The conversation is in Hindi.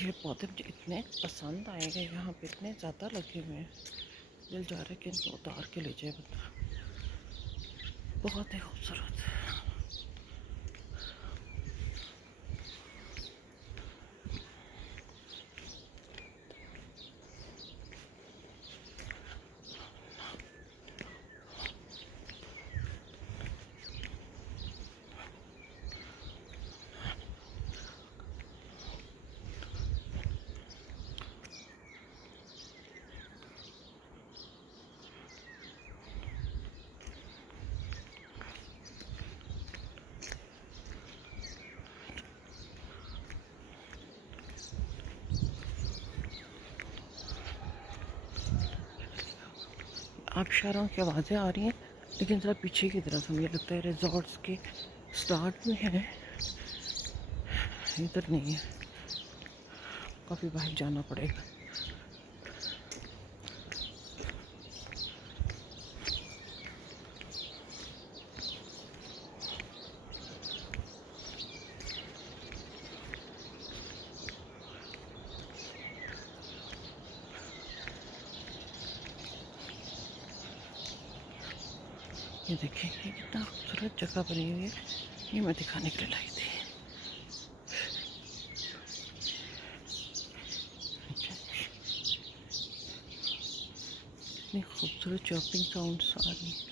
ये पौधे मुझे इतने पसंद आएंगे, यहाँ पे इतने ज़्यादा लगे हुए हैं, दिल जा रहा है कि इनको उतार के ले जाए बंदा। बहुत ही खूबसूरत। आबशारों की आवाज़ें आ रही हैं, लेकिन ज़रा पीछे की तरफ मुझे लगता है रिजॉर्ट्स के स्टार्ट में है, इधर नहीं है, काफ़ी बाहर जाना पड़ेगा। ये देखिए, ये कितना खूबसूरत जगह बनी हुई है, ये मैं दिखाने के लिए लाई थी। इतनी खूबसूरत चॉपिंग साउंड्स आ रही है।